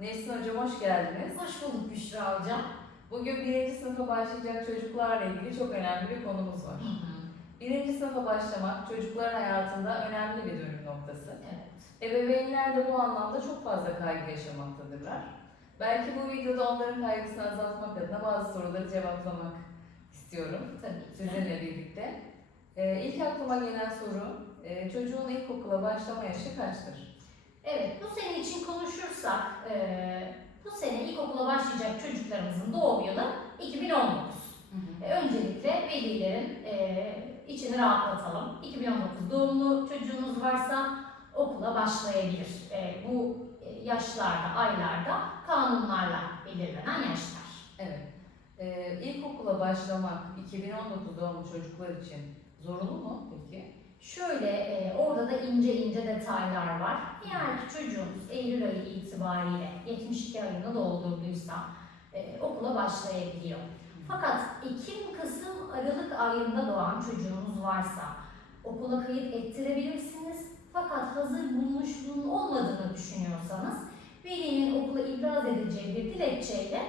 Nesrin Hocam hoş geldiniz. Hoş bulduk Büşra Hocam. Bugün birinci sınıfa başlayacak çocuklarla ilgili çok önemli bir konumuz var. Birinci sınıfa başlamak çocukların hayatında önemli bir dönüm noktası. Evet. Ebeveynler de bu anlamda çok fazla kaygı yaşamaktadırlar. Belki bu videoda onların kaygısını azaltmak adına bazı soruları cevaplamak istiyorum Tabii. sizinle birlikte. İlk aklıma gelen soru, çocuğun ilkokula başlama yaşı kaçtır? Evet, bu sene için konuşursak, bu sene ilkokula başlayacak çocuklarımızın doğum yılı 2019. Öncelikle velilerin içini rahatlatalım. 2019 doğumlu çocuğunuz varsa okula başlayabilir. Bu yaşlarda, aylarda kanunlarla belirlenen yaşlar. Evet. İlkokula başlamak 2019 doğumlu çocuklar için zorunlu mu peki? Şöyle, orada da ince detaylar var. Eğer ki çocuğunuz Eylül ayı itibariyle 72 ayını doldurduysa okula başlayabiliyor. Fakat Ekim, Kasım, Aralık ayında doğan çocuğunuz varsa okula kayıt ettirebilirsiniz. Fakat hazır bulunuşluğun olmadığını düşünüyorsanız velinin okula ibraz edeceği bir dilekçeyle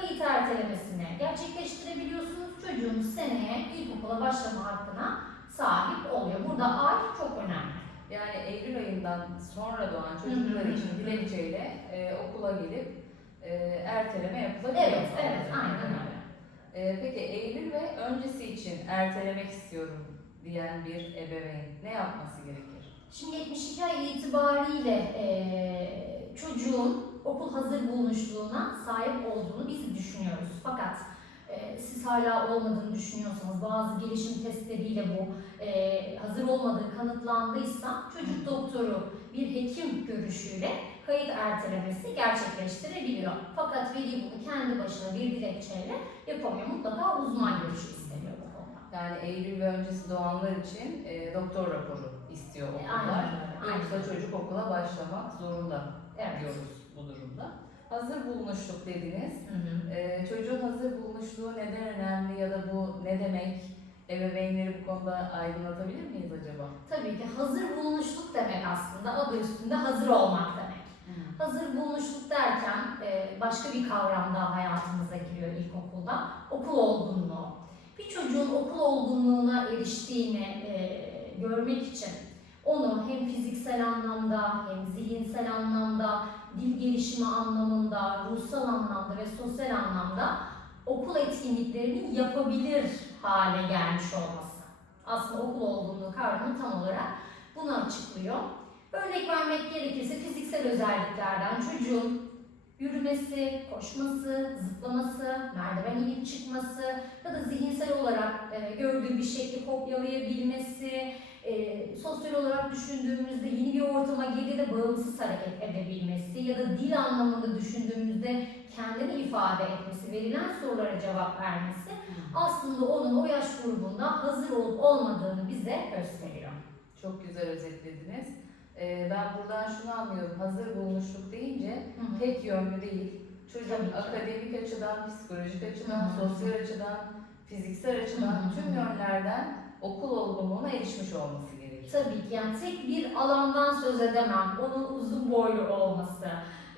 kayıt ertelemesini gerçekleştirebiliyorsunuz. Çocuğunuz seneye ilkokula başlama hakkına sahip oluyor. Burada ay çok önemli. Yani Eylül ayından sonra doğan çocuklar için dilekçeyle okula gelip erteleme yapılabiliyor. Evet, aynen öyle. Peki Eylül ve öncesi için ertelemek istiyorum diyen bir ebeveyn ne yapması gerekir? Şimdi 72 ay itibariyle çocuğun okul hazır bulunuşluğuna sahip olduğunu biz düşünüyoruz. Fakat siz hala olmadığını düşünüyorsanız, bazı gelişim testleriyle bu hazır olmadığı kanıtlandıysa çocuk doktoru bir hekim görüşüyle kayıt ertelemesi gerçekleştirebiliyor. Fakat veli bunu kendi başına bir dilekçeyle yapamıyor. Mutlaka uzman görüşü isteniyor bu konuda. Yani Eylül ve öncesi doğanlar için doktor raporu istiyor okullar. Yoksa çocuk okula başlamak zorunda diyoruz bu durumda. Hazır bulunuşluk dediniz. Çocuğun hazır bulunuşluğu neden önemli ya da bu ne demek? Ebeveynleri bu konuda aydınlatabilir miyiz acaba? Tabii ki hazır bulunuşluk demek aslında adı üstünde hazır olmak demek. Hazır bulunuşluk derken başka bir kavram daha hayatımıza giriyor ilkokulda. Okul olgunluğu. Bir çocuğun okul olgunluğuna eriştiğini görmek için onu hem fiziksel anlamda hem zihinsel anlamda, dil gelişimi anlamında, ruhsal anlamda ve sosyal anlamda okul etkinliklerini yapabilir hale gelmiş olması. Aslında okul olgunluğu kavramı tam olarak bunu açıklıyor. Örnek vermek gerekirse fiziksel özelliklerden çocuğun yürümesi, koşması, zıplaması, merdiven inip çıkması ya da zihinsel olarak gördüğü bir şekli kopyalayabilmesi, sosyal olarak düşündüğümüzde yeni bir ortama girdiğinde bağımsız hareket edebilmesi ya da dil anlamında düşündüğümüzde kendini ifade etmesi, verilen sorulara cevap vermesi aslında onun o yaş grubunda hazır olup olmadığını bize gösteriyor. Çok güzel özetlediniz. Ben buradan şunu anlıyorum, hazır bulunuşluk deyince tek yönlü değil. Çocuk akademik açıdan, psikolojik açıdan, sosyal açıdan, fiziksel açıdan tüm yönlerden okul olgunluğuna erişmiş olması gerekiyor. Tabii ki yani tek bir alandan söz edemem. Onun uzun boylu olması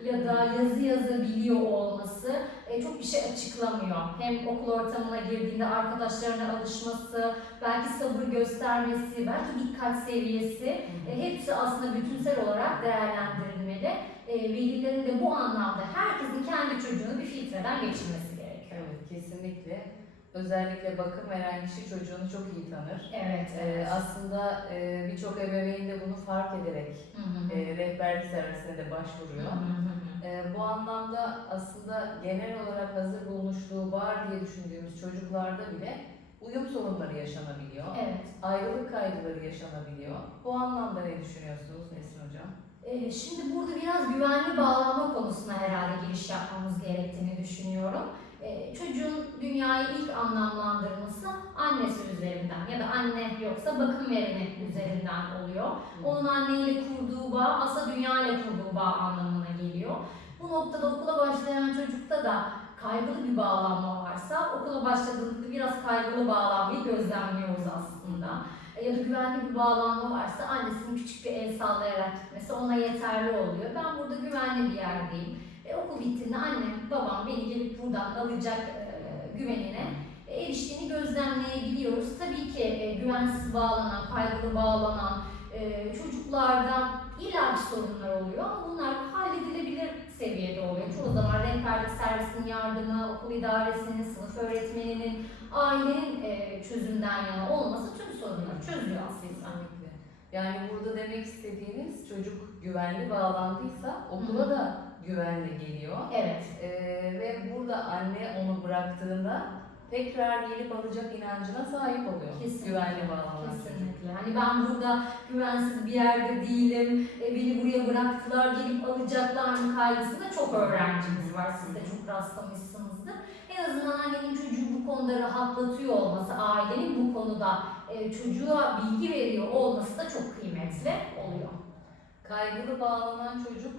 ya da yazı yazabiliyor olması çok bir şey açıklamıyor. Hem okul ortamına girdiğinde arkadaşlarına alışması, belki sabır göstermesi, belki dikkat seviyesi hepsi aslında bütünsel olarak değerlendirilmeli. Velilerin de bu anlamda herkesin kendi çocuğunu bir filtreden geçirmesi gerekiyor. Evet, kesinlikle. Özellikle bakım veren kişi çocuğunu çok iyi tanır. Evet. Aslında birçok ebeveyn de bunu fark ederek rehberlik servisine de başvuruyor. Bu anlamda aslında genel olarak hazır bulunuşluğu var diye düşündüğümüz çocuklarda bile uyum sorunları yaşanabiliyor. Evet. Ayrılık kaygıları yaşanabiliyor. Bu anlamda ne düşünüyorsunuz Nesrin Hocam? Şimdi burada biraz güvenli bağlanma konusuna herhalde giriş yapmamız gerektiğini düşünüyorum. Çocuğun dünyayı ilk anlamlandırması annesi üzerinden ya da anne yoksa bakım vereni üzerinden oluyor. Onun anneyle kurduğu bağ aslında dünyayla kurduğu bağ anlamına geliyor. Bu noktada okula başlayan çocukta da kaygılı bir bağlanma varsa okula başladığında biraz kaygılı bağlanmayı gözlemliyoruz aslında. ya da güvenli bir bağlanma varsa annesinin küçük bir el sallayarak gitmesi ona yeterli oluyor. Ben burada güvenli bir yerdeyim. Okul bittiğinde annem, babam beni gelip buradan alacak güvenine eriştiğini gözlemleyebiliyoruz. Tabii ki güvensiz bağlanan, kaygılı bağlanan çocuklarda illaki sorunlar oluyor ama bunlar halledilebilir seviyede oluyor. Çoğu zaman rehberlik servisinin yardımı, okul idaresinin, sınıf öğretmeninin, ailenin çözümden yana olması tüm sorunları çözüyor aslında. Kesinlikle. Yani burada demek istediğiniz çocuk güvenli bağlandıysa okula da güvenli geliyor. Evet. Ve burada anne onu bıraktığında tekrar gelip alacak inancına sahip oluyor. Kesinlikle. Güvenli bağlanan Kesinlikle. Hani ben burada güvensiz bir yerde değilim, beni buraya bıraktılar, gelip alacaklar mı kaygısında çok öğrencimiz var. Siz de çok rastlamışsınızdır. En azından annenin çocuğu bu konuda rahatlatıyor olması, ailenin bu konuda çocuğa bilgi veriyor olması da çok kıymetli oluyor. Kaygılı bağlanan çocuk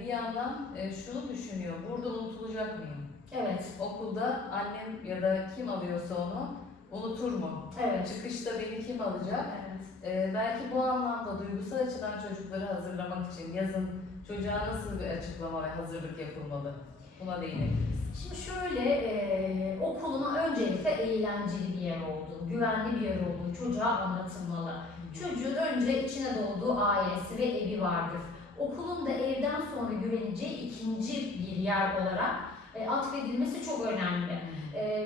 bir yandan şunu düşünüyor, burada unutulacak mıyım? Evet. Okulda annem ya da kim alıyorsa onu unutur mu? Evet. Çıkışta beni kim alacak? Evet. Belki bu anlamda duygusal açıdan çocukları hazırlamak için yazın çocuğa nasıl bir açıklama ve hazırlık yapılmalı? Buna değinebiliriz. Şimdi şöyle, okulun öncelikle eğlenceli bir yer olduğu, güvenli bir yer olduğu çocuğa anlatılmalı. Çocuğun önce içine doğduğu ailesi ve evi vardır. Okulun da evden sonra güveneceği ikinci bir yer olarak atfedilmesi çok önemli.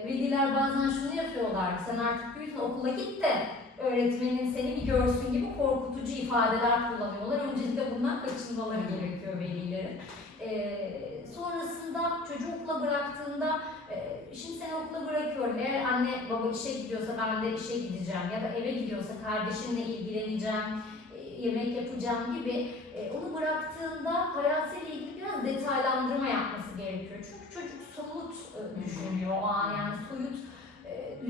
Veliler bazen şunu yapıyorlar, sen artık büyüsün okula git de öğretmenin seni bir görsün gibi korkutucu ifadeler kullanıyorlar. Öncelikle bundan kaçınmaları gerekiyor velilerin. Sonrasında çocuğu okula bıraktığında, şimdi seni okula bırakıyorum, eğer anne baba işe gidiyorsa ben de işe gideceğim ya da eve gidiyorsa kardeşimle ilgileneceğim, yemek yapacağım gibi onu bıraktığında hayatıyla ilgili biraz detaylandırma yapması gerekiyor. Çünkü çocuk somut düşünüyor o an, yani soyut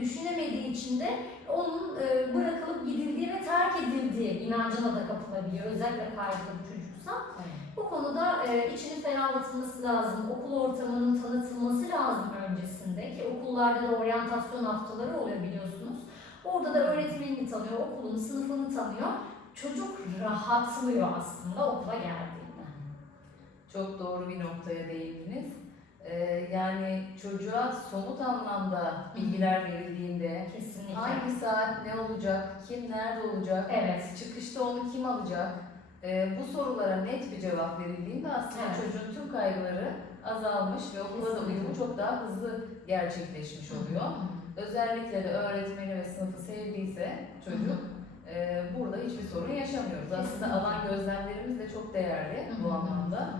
düşünemediği için de onun bırakılıp gidildiği ve terk edildiği inancına da kapılabiliyor. Özellikle kaygılı bir çocuksa. Bu konuda içini ferahlatılması lazım, okul ortamının tanıtılması lazım öncesinde ki okullarda da oryantasyon haftaları oluyor biliyorsunuz. Orada da öğretmenini tanıyor, okulun sınıfını tanıyor. Çocuk rahatlıyor aslında okula geldiğinde. Çok doğru bir noktaya değindiniz. Yani çocuğa somut anlamda bilgiler verildiğinde Kesinlikle. hangi saat ne olacak, kim nerede olacak, Evet. çıkışta onu kim alacak, bu sorulara net bir cevap verildiğinde aslında Evet. çocuğun tüm kaygıları azalmış ve okula da uyumu çok daha hızlı gerçekleşmiş oluyor. Özellikle de öğretmeni ve sınıfı sevdiyse çocuk burada hiçbir sorun yaşamıyoruz. Aslında alan gözlemlerimiz de çok değerli bu anlamda.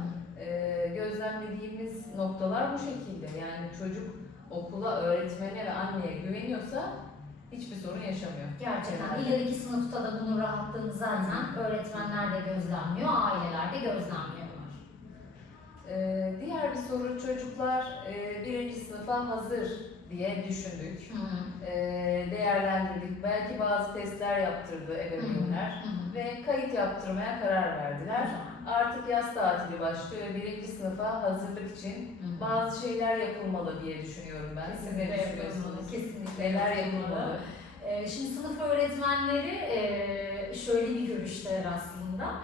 Gözlemlediğimiz noktalar bu şekilde. Yani çocuk okula, öğretmene ve anneye güveniyorsa hiçbir sorun yaşamıyor. Gerçekten. İleriki sınıfta da bunun rahatlığını zaten öğretmenler de gözlemliyor, aileler de gözlemliyorlar. Diğer bir soru, çocuklar birinci sınıfa hazır diye düşündük. Değerlendirdik. Belki bazı testler yaptırdı ebeveynler ve kayıt yaptırmaya karar verdiler. Artık yaz tatili başlıyor ve birinci sınıfa hazırlık için bazı şeyler yapılmalı diye düşünüyorum ben. Siz ne düşünüyorsunuz? Kesinlikle. Neler yapılmalı? Şimdi sınıf öğretmenleri şöyle bir görüşteler aslında.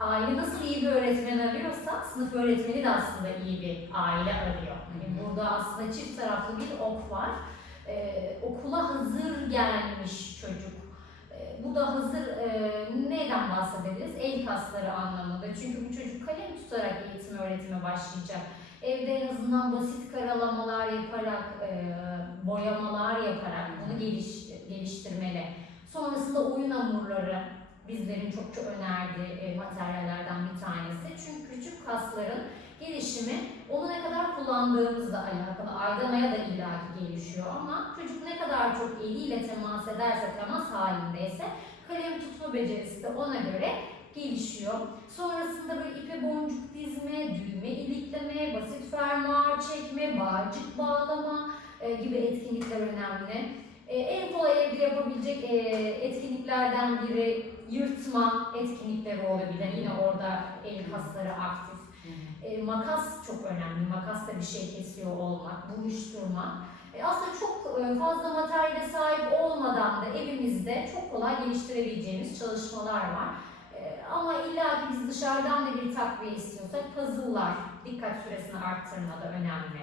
Aile nasıl iyi bir öğretmen arıyorsa sınıf öğretmeni de aslında iyi bir aile arıyor. Yani burada aslında çift taraflı bir ok var. Okula hazır gelmiş çocuk. Bu da hazır neyden bahsedebiliriz? El kasları anlamında. Çünkü bu çocuk kalem tutarak eğitim öğretime başlayacak. Evde en azından basit karalamalar yaparak, boyamalar yaparak bunu geliştirmeli. Sonrasında oyun hamurları bizlerin çokça önerdiği materyallerden bir tanesi. Çünkü küçük kasların gelişimi onu ne kadar kullandığımızla alakalı. Aydan aya da illaki gelişiyor ama çocuk ne kadar çok eliyle temas ederse, temas halindeyse kalem tutma becerisi de ona göre gelişiyor. Sonrasında böyle ipe boncuk dizme, düğme ilikleme, basit fermuar çekme, bağcık bağlama gibi etkinlikler önemli. En kolay evde yapabilecek etkinliklerden biri yırtma etkinlikleri olabilir. Yine orada el kasları aktif. Makas çok önemli. Makasla bir şey kesiyor olmak, buluşturmak. Aslında çok fazla materyale sahip olmadan da evimizde çok kolay geliştirebileceğimiz çalışmalar var. Ama illa ki biz dışarıdan da bir takviye istiyorsak puzzle'lar dikkat süresini arttırmada önemli.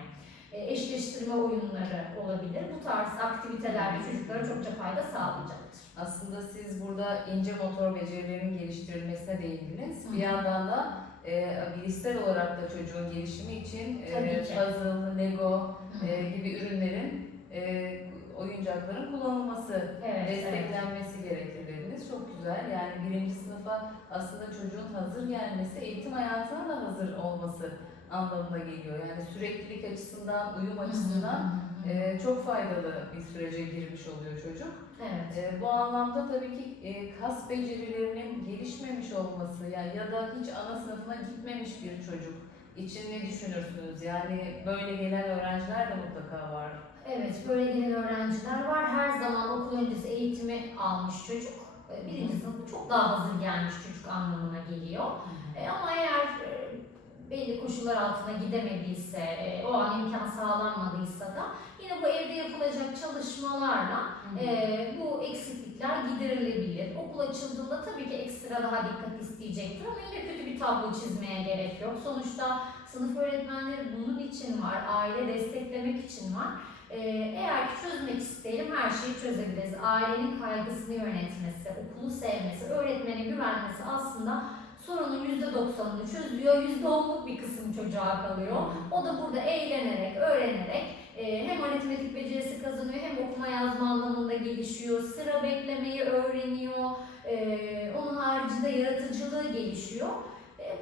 Eşleştirme oyunları olabilir. Bu tarz aktivitelerde çocuklara çokça fayda sağlayacaktır. Aslında siz burada ince motor becerilerinin geliştirilmesine değindiniz. Bir yandan da bilişsel olarak da çocuğun gelişimi için puzzle, Lego gibi ürünlerin, oyuncakların kullanılması, desteklenmesi gerekir dediniz. Çok güzel. Yani 1. sınıfa aslında çocuğun hazır gelmesi, eğitim hayatına da hazır olması anlamına geliyor. Yani süreklilik açısından, uyum açısından çok faydalı bir sürece girmiş oluyor çocuk. Evet. Bu anlamda tabii ki kas becerilerinin gelişmemiş olması ya da hiç ana sınıfına gitmemiş bir çocuk için ne düşünürsünüz? Yani böyle gelen öğrenciler de mutlaka var. Evet, böyle gelen öğrenciler var. Her zaman okul öncesi eğitimi almış çocuk. 1. sınıf çok daha hazır gelmiş çocuk anlamına geliyor. Ama eğer belli koşullar altına gidemediyse, o an imkan sağlanmadıysa da yine bu evde yapılacak çalışmalarla bu eksiklikler giderilebilir. Okul açıldığında tabii ki ekstra daha dikkat isteyecektir ama yine kötü bir tablo çizmeye gerek yok. Sonuçta sınıf öğretmenleri bunun için var, aile desteklemek için var. Eğer ki çözmek isteyelim her şeyi çözebiliriz. Ailenin kaygısını yönetmesi, okulu sevmesi, öğretmene güvenmesi aslında sorunun %90'ını çözüyor, %10'luk bir kısım çocuğa kalıyor. O da burada eğlenerek, öğrenerek hem aritmetik becerisi kazanıyor hem okuma yazma anlamında gelişiyor, sıra beklemeyi öğreniyor, onun haricinde yaratıcılığı gelişiyor.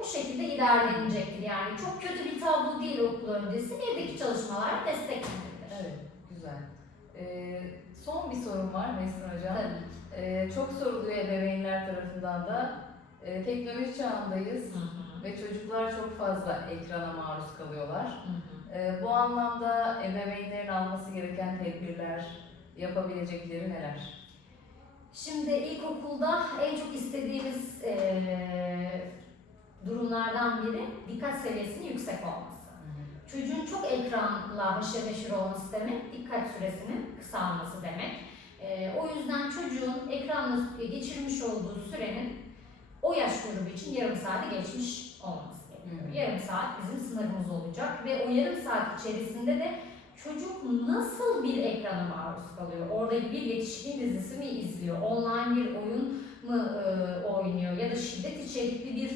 Bu şekilde ilerlenecektir. Yani çok kötü bir tablo değil okul öncesi, evdeki çalışmalar desteklenir. Evet, güzel. Son bir sorum var Nesrin Hocam. Tabii. Çok soruluyor ebeveynler tarafından da. Teknoloji çağındayız ve çocuklar çok fazla ekrana maruz kalıyorlar. Bu anlamda ebeveynlerin alması gereken tedbirler, yapabilecekleri neler? Şimdi ilkokulda en çok istediğimiz durumlardan biri dikkat seviyesinin yüksek olması. Çocuğun çok ekranla haşır neşir olması demek, dikkat süresinin kısalması demek. O yüzden çocuğun ekranla geçirmiş olduğu sürenin o yaş grubu için yarım saati geçmiş olması gerekiyor. Yarım saat bizim sınırımız olacak ve o yarım saat içerisinde de çocuk nasıl bir ekrana maruz kalıyor? Orada bir yetişkin dizisi mi izliyor? Online bir oyun mu oynuyor? Ya da şiddet içerikli bir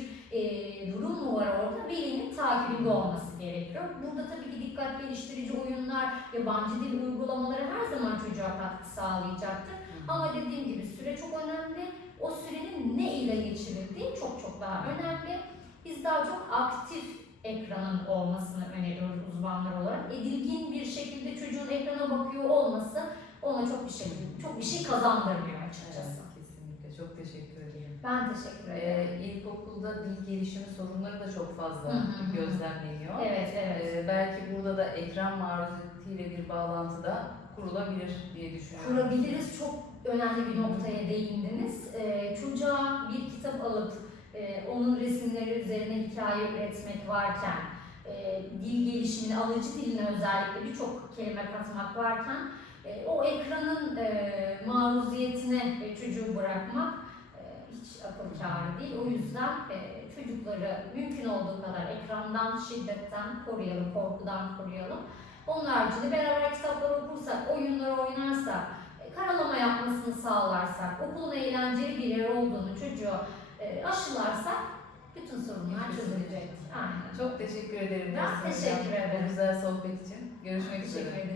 durum mu var orada? Velinin takibinde olması gerekiyor. Burada tabii ki dikkat geliştirici oyunlar, yabancı dil uygulamaları her zaman çocuğa katkı sağlayacaktır. Ama dediğim gibi süre çok önemli. O sürenin ne ile geçirildiği çok daha önemli. Biz daha çok aktif ekranın olmasını öneriyoruz uzmanlar olarak. Edilgin bir şekilde çocuğun ekrana bakıyor olması ona çok bir şey kazandırmıyor açıkçası. Evet, kesinlikle. Çok teşekkür ederim. Ben teşekkür ederim. İlkokulda dil gelişimi sorunları da çok fazla gözlemleniyor. Evet. Belki burada da ekran maruziyetiyle bir bağlantı da kurulabilir diye düşünüyorum. Kurabiliriz. Çok önemli bir noktaya değindiniz. Çocuğa bir kitap alıp onun resimleri üzerine hikaye üretmek varken, dil gelişimine, alıcı diline özellikle birçok kelime katmak varken, o ekranın maruziyetine çocuğu bırakmak hiç akıl kârı değil. O yüzden çocukları mümkün olduğu kadar ekrandan, şiddetten koruyalım, korkudan koruyalım. Onun haricinde beraber kitaplar okursak, oyunlar oynarsak, karalama yapmasını sağlarsak, okulun eğlenceli bir yer olduğunu çocuğa aşılarsak bütün sorunlar çözülecektir. Aynen. Çok teşekkür ederim. Ben teşekkür ederim. Bu güzel sohbet için. Görüşmek üzere. Teşekkür ederim.